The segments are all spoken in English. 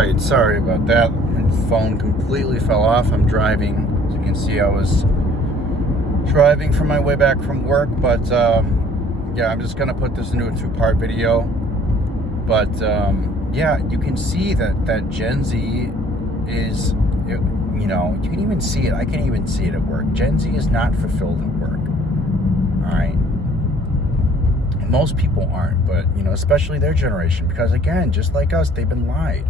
Alright, sorry about that. My phone completely fell off. I'm driving. As you can see, I was driving from my way back from work, but yeah, I'm just gonna put this into a two-part video. But yeah, you can see that Gen Z is, you know, you can even see it. I can even see it at work. Gen Z is not fulfilled at work. Alright? Most people aren't, but, you know, especially their generation, because again, just like us, they've been lied.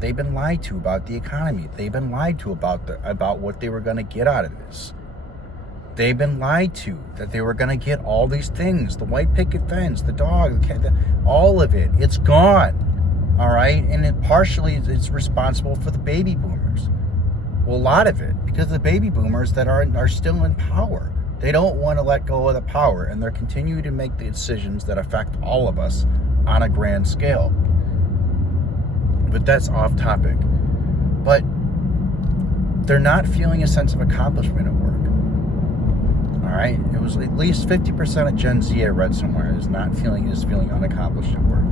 They've been lied to about the economy. They've been lied to about what they were going to get out of this. They've been lied to that they were going to get all these things, the white picket fence, the dog, the cat, all of it. It's gone. All right? And it partially it's responsible for the baby boomers. Well, a lot of it, because the baby boomers that are still in power. They don't want to let go of the power, and they're continuing to make the decisions that affect all of us on a grand scale. But that's off topic. But they're not feeling a sense of accomplishment at work. All right? It was at least 50% of Gen Z I read somewhere is feeling unaccomplished at work.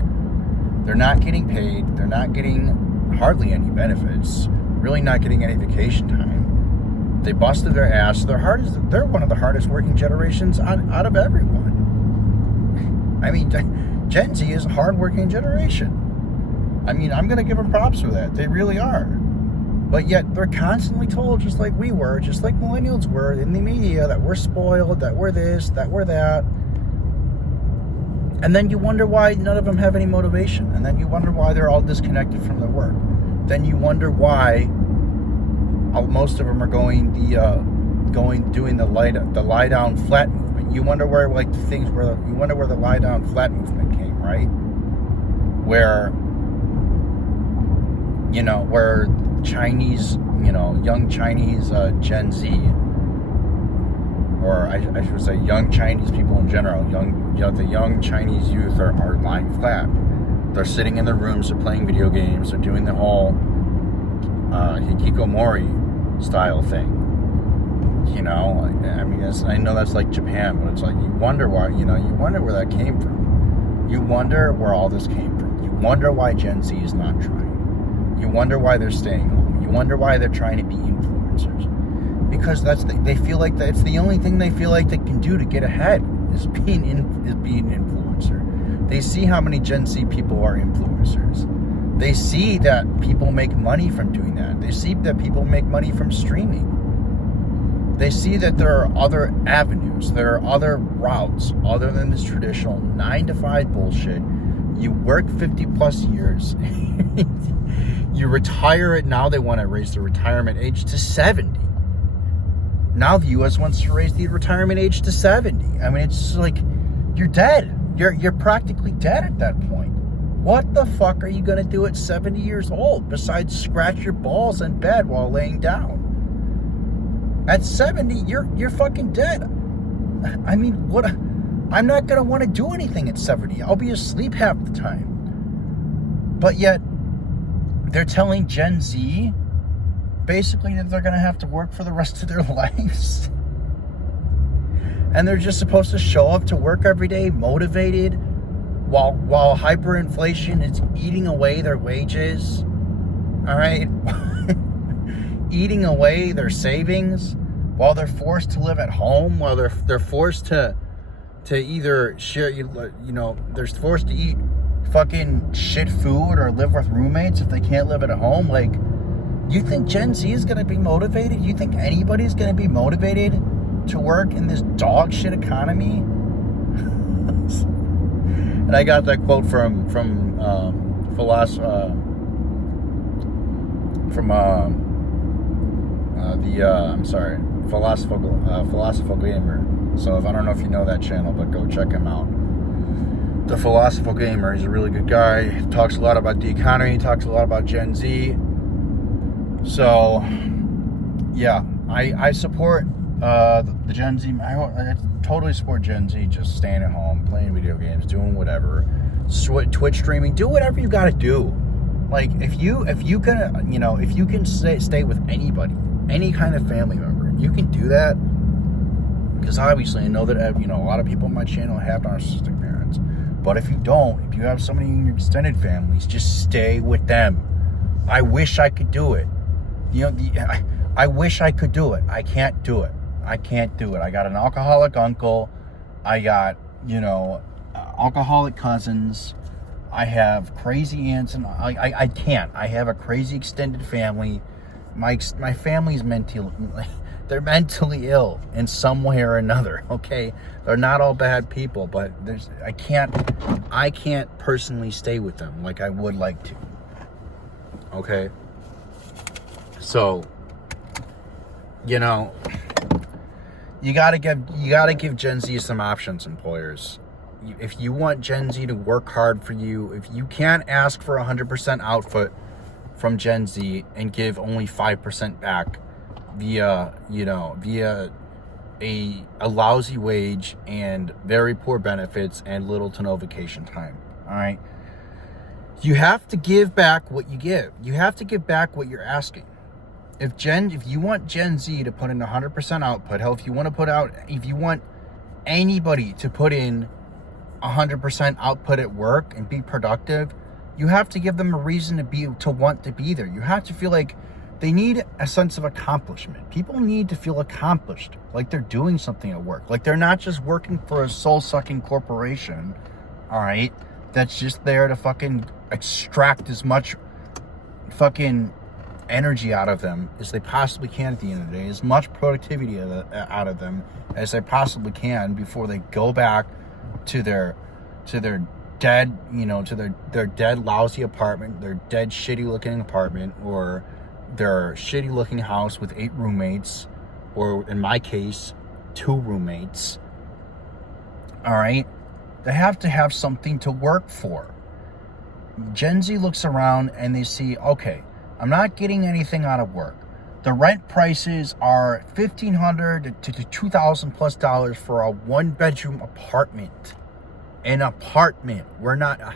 They're not getting paid. They're not getting hardly any benefits. Really not getting any vacation time. They busted their ass. They're one of the hardest working generations out of everyone. I mean, Gen Z is a hard-working generation. I mean, I'm going to give them props for that. They really are. But yet, they're constantly told, just like we were, just like millennials were in the media, that we're spoiled, that we're this, that we're that. And then you wonder why none of them have any motivation. And then you wonder why they're all disconnected from their work. Then you wonder why most of them are doing the lie down flat movement. You wonder where you wonder where the lie down flat movement came, right? Where Chinese, young Chinese Gen Z, or I should say young Chinese people in general, the young Chinese youth are lying flat. They're sitting in their rooms, they're playing video games, they're doing the whole hikikomori style thing. I mean, I know that's like Japan, but it's like you wonder why, you wonder where that came from. You wonder where all this came from. You wonder why Gen Z is not trying. You wonder why they're staying home. You wonder why they're trying to be influencers. Because they feel like it's the only thing they feel like they can do to get ahead is being an influencer. They see how many Gen Z people are influencers. They see that people make money from doing that. They see that people make money from streaming. They see that there are other avenues, there are other routes other than this traditional 9-to-5 bullshit. You work 50 plus years. You retire it. Now they want to raise the retirement age to 70. Now the U.S. wants to raise the retirement age to 70. I mean, it's just like, you're dead. You're practically dead at that point. What the fuck are you going to do at 70 years old besides scratch your balls in bed while laying down? At 70, you're fucking dead. I mean, what? I'm not going to want to do anything at 70. I'll be asleep half the time. But yet, they're telling Gen Z basically that they're going to have to work for the rest of their lives. And they're just supposed to show up to work every day motivated while hyperinflation is eating away their wages. All right? Eating away their savings while they're forced to live at home, while they're forced to either share, they're forced to eat fucking shit food or live with roommates if they can't live at home. Like, you think Gen Z is going to be motivated? You think anybody's going to be motivated to work in this dog shit economy? And I got that quote from Philosophical Gamer. So I don't know if you know that channel, but go check him out. The Philosophical Gamer, he's a really good guy. He talks a lot about the economy. He talks a lot about Gen Z. So, yeah, I support the Gen Z. I totally support Gen Z just staying at home, playing video games, doing whatever, Twitch streaming, do whatever you got to do. Like, if you can stay with anybody, any kind of family member, you can do that. Because obviously I know that a lot of people on my channel have narcissistic parents. But if you don't, if you have somebody in your extended families, just stay with them. I wish I could do it. You know, I wish I could do it. I can't do it. I can't do it. I got an alcoholic uncle. I got, alcoholic cousins. I have crazy aunts, and I can't. I have a crazy extended family. My family's they're mentally ill in some way or another. Okay, they're not all bad people, but I can't personally stay with them like I would like to. Okay, so you gotta give Gen Z some options, employers. If you want Gen Z to work hard for you, if you can't ask for 100% output from Gen Z and give only 5% back via a lousy wage and very poor benefits and little to no vacation time, all right? You have to give back what you give. You have to give back what you're asking. If you want Gen Z to put in 100% output, hell, if you want anybody to put in 100% output at work and be productive, you have to give them a reason to want to be there. You have to feel like they need a sense of accomplishment. People need to feel accomplished, like they're doing something at work, like they're not just working for a soul-sucking corporation, all right, that's just there to fucking extract as much fucking energy out of them as they possibly can at the end of the day, as much productivity out of them as they possibly can before they go back to their dead, to their dead lousy apartment, their dead shitty looking apartment, or their shitty looking house with 8 roommates, or in my case, 2 roommates. All right, they have to have something to work for. Gen Z looks around and they see, okay, I'm not getting anything out of work. The rent prices are $1,500 to $2,000+ for a 1-bedroom apartment. An apartment.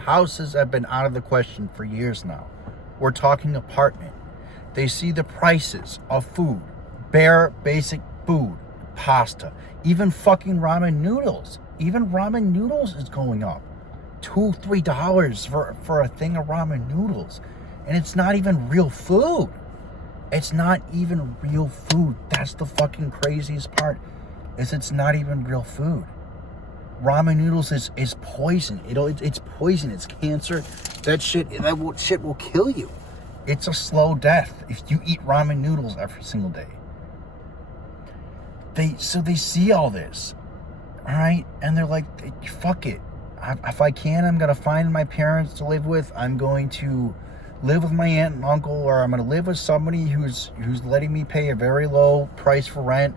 Houses have been out of the question for years now. We're talking apartment. They see the prices of food, bare basic food, pasta, even fucking ramen noodles. Even ramen noodles is going up. $2-3 for a thing of ramen noodles. And it's not even real food. It's not even real food. That's the fucking craziest part, is it's not even real food. Ramen noodles is poison. It's poison. It's cancer. That shit will kill you. It's a slow death if you eat ramen noodles every single day. They see all this, all right, and they're like, fuck it. If I can, I'm gonna find my parents to live with. I'm going to live with my aunt and uncle, or I'm gonna live with somebody who's letting me pay a very low price for rent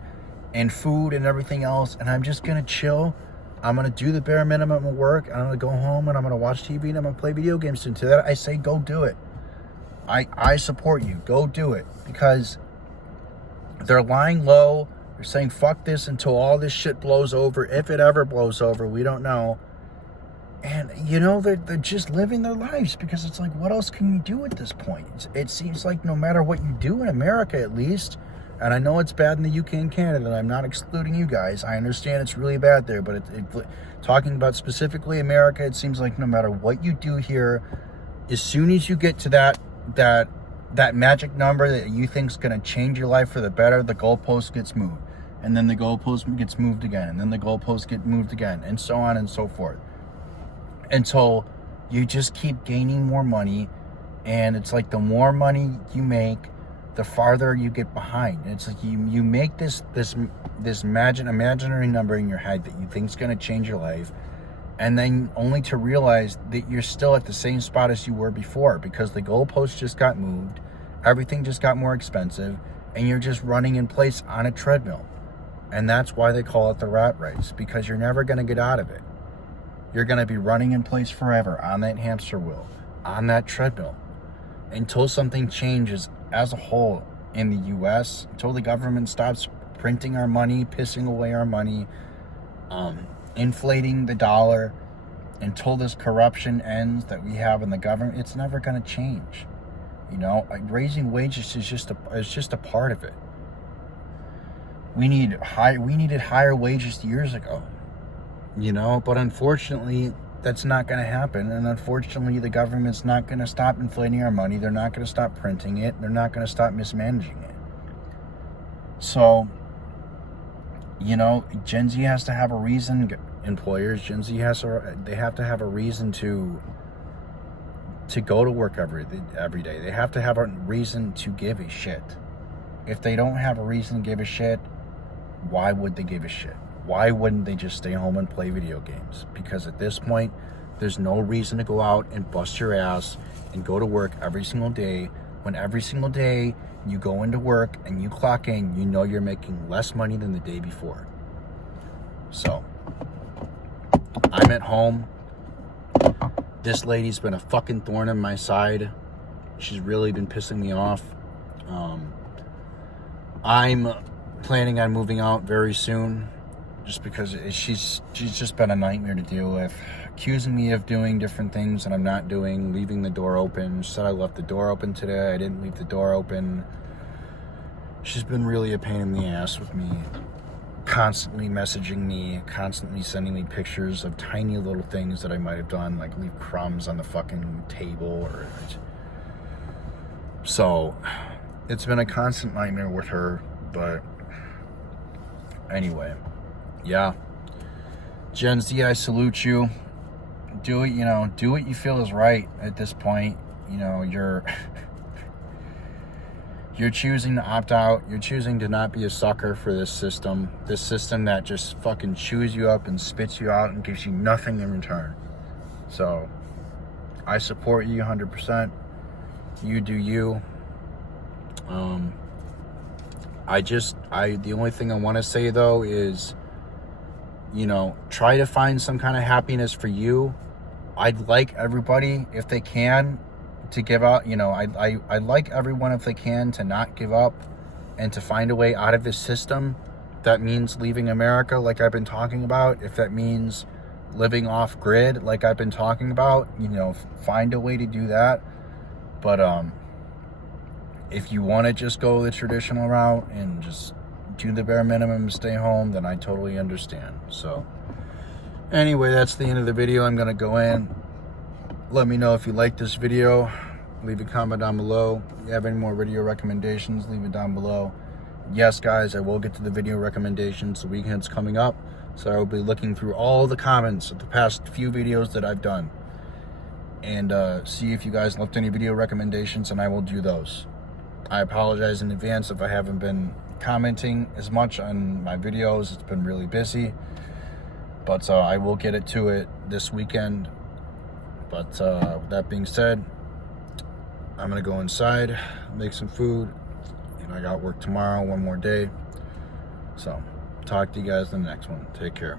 and food and everything else, and I'm just gonna chill. I'm going to do the bare minimum of work. I'm going to go home and I'm going to watch TV and I'm going to play video games. And to that, I say, go do it. I support you. Go do it. Because they're lying low. They're saying, fuck this until all this shit blows over. If it ever blows over, we don't know. And, they're just living their lives, because it's like, what else can you do at this point? It seems like no matter what you do in America, at least, and I know it's bad in the UK and Canada. I'm not excluding you guys. I understand it's really bad there. But talking about specifically America, it seems like no matter what you do here, as soon as you get to that magic number that you think is going to change your life for the better, the goalpost gets moved. And then the goalpost gets moved again. And then the goalpost gets moved again. And so on and so forth. Until you just keep gaining more money. And it's like the more money you make, the farther you get behind. It's like you make this imaginary number in your head that you think is going to change your life, and then only to realize that you're still at the same spot as you were before, because the goalpost just got moved, everything just got more expensive, and you're just running in place on a treadmill. And that's why they call it the rat race, because you're never going to get out of it. You're going to be running in place forever on that hamster wheel, on that treadmill, until something changes as a whole in the U.S., until the government stops printing our money, pissing away our money, inflating the dollar, until this corruption ends that we have in the government. It's never going to change. Raising wages is just a part of it. We needed higher wages years ago, but unfortunately, That's not going to happen. And unfortunately, the government's not going to stop inflating our money. They're not going to stop printing it. They're not going to stop mismanaging it. So, you know, Gen Z has to have a reason. Employers, Gen Z they have to have a reason to go to work every day. They have to have a reason to give a shit. If they don't have a reason to give a shit, why would they give a shit? Why wouldn't they just stay home and play video games? Because at this point, there's no reason to go out and bust your ass and go to work every single day, when every single day you go into work and you clock in, you know you're making less money than the day before. So, I'm at home. This lady's been a fucking thorn in my side. She's really been pissing me off. I'm planning on moving out very soon, just because she's just been a nightmare to deal with. Accusing me of doing different things that I'm not doing, leaving the door open. She said I left the door open today. I didn't leave the door open. She's been really a pain in the ass with me. Constantly messaging me, constantly sending me pictures of tiny little things that I might have done, like leave crumbs on the fucking table. So, it's been a constant nightmare with her, but anyway, yeah. Gen Z, I salute you. Do it, do what you feel is right at this point. You know, you're choosing to opt out. You're choosing to not be a sucker for this system that just fucking chews you up and spits you out and gives you nothing in return. So, I support you 100%. You do you. The only thing I want to say though is, try to find some kind of happiness for you. I'd like everybody, if they can, to give up. I'd like everyone, if they can, to not give up and to find a way out of this system. That means leaving America, like I've been talking about. If that means living off grid, like I've been talking about, find a way to do that. But if you want to just go the traditional route and just do the bare minimum and stay home, then I totally understand. So anyway, that's the end of the video. I'm going to go in. Let me know if you like this video. Leave a comment down below. If you have any more video recommendations, leave it down below. Yes, guys, I will get to the video recommendations. The weekend's coming up, so I will be looking through all the comments of the past few videos that I've done and see if you guys left any video recommendations, and I will do those. I apologize in advance if I haven't been commenting as much on my videos. It's been really busy, but I will get to it this weekend. But with that being said, I'm gonna go inside, make some food, and I got work tomorrow, one more day. So talk to you guys in the next one. Take care.